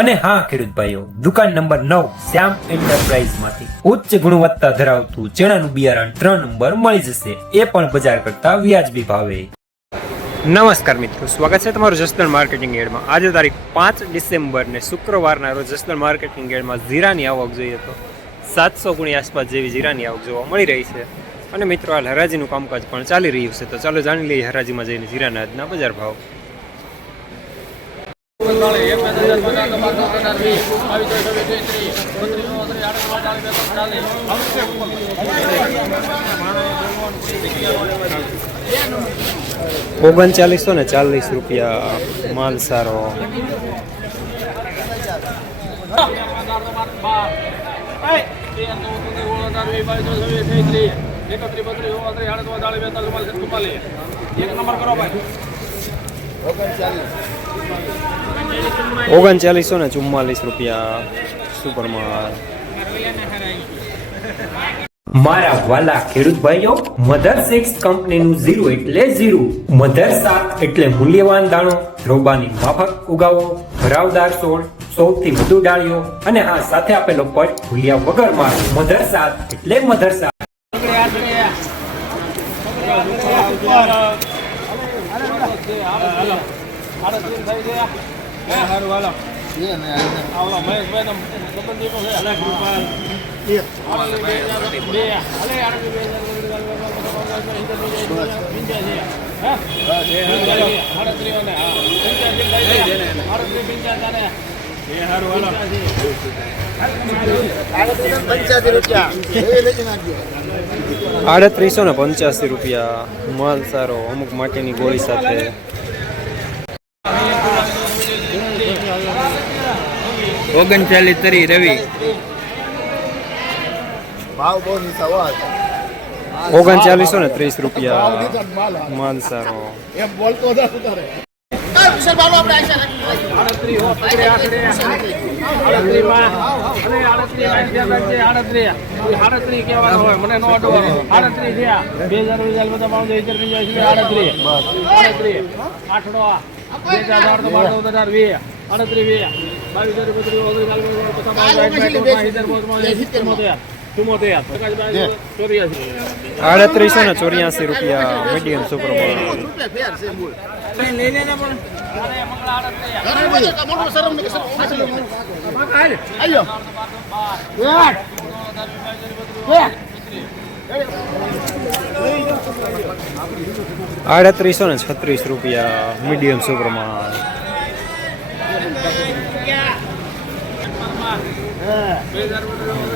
અને હા ખેડૂત ભાઈઓ દુકાન નંબર નવ, શ્યામ એન્ટરપ્રાઇઝમાંથી ઉચ્ચ ગુણવત્તા ધરાવતું ચણાનું બિયારણ ત્રણ નંબર મળી જશે. એ પણ બજાર કરતા વ્યાજબી ભાવે. નમસ્કાર મિત્રો, સ્વાગત છે તમારું જસદણ માર્કેટિંગ એડમાં. આજે તારીખ પાંચ ડિસેમ્બર ને શુક્રવારના રોજ જસદણ માર્કેટિંગ એડમાં જીરાની આવક જોઈએ તો સાતસો ગુણી આસપાસ જેવી જીરાની આવક જોવા મળી રહી છે. અને મિત્રો, હાલ હરાજીનું કામકાજ પણ ચાલી રહ્યું છે. તો ચાલો જાણી લઈએ હરાજીમાં જઈને જીરાના આજના બજાર ભાવ. ઓગણચાલીસો ને ચાલીસ રૂપિયા માલ સારો. એક નંબર કરો ભાઈ. ઓગણચાલીસો ને ચુમ્માલીસ રૂપિયા સુપર મારા વાલા ખેડૂત ભાઈઓ, મધર સિક્સ કંપનીનું ઝીરો એટલે ઝીરો. મધર સાત એટલે મૂલ્યવાન દાણો, રોબાની માફક ઉગાવો, ભરાવદાર છોડ સૌથી વધુ ડાળીઓ અને હા સાથે આપેલો પટ ભૂલ્યા વગર માર. મધર સાત એટલે મધર સાત. પંચ્યાસી રૂપિયા. લેજે નાખજો. આડત્રીસો ને પંચ્યાસી રૂપિયા માલ સારો અમુક માટીની ગોળી સાથે. ઓગણચાલીસ તરી રવિ. ઓગણચાલીસો ને ત્રીસ રૂપિયા માલ સારો. એમ હજાર વીસ. બાવીસ હજાર પચાસ આડત્રીસો ને ચોર્યાસી રૂપિયા મીડિયમ સુપર આડત્રીસો ને છત્રીસ રૂપિયા મીડિયમ સુપર માલ હવે હા હા તો નંબર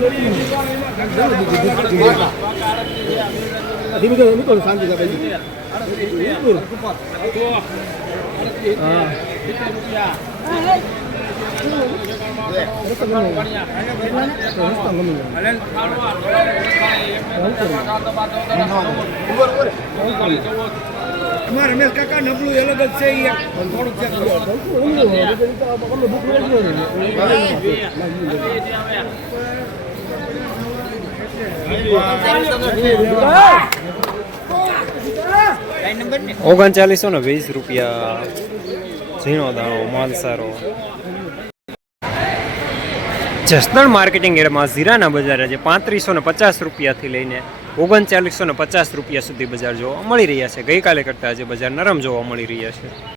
માલ અમારે રમેશ કાકા નબળું અલગ જ છે થોડુંક ઓગણચાલીસો ને વીસ રૂપિયા ઝીણો દાણો માલ સારો જસદણ માર્કેટિંગ એરમાં ઝીરાના બજાર આજે પાંત્રીસો ને પચાસ રૂપિયાથી લઈને ઓગણચાલીસો ને પચાસ રૂપિયા સુધી બજાર જોવા મળી રહ્યા છે. ગઈકાલે કરતાં આજે બજાર નરમ જોવા મળી રહ્યા છે.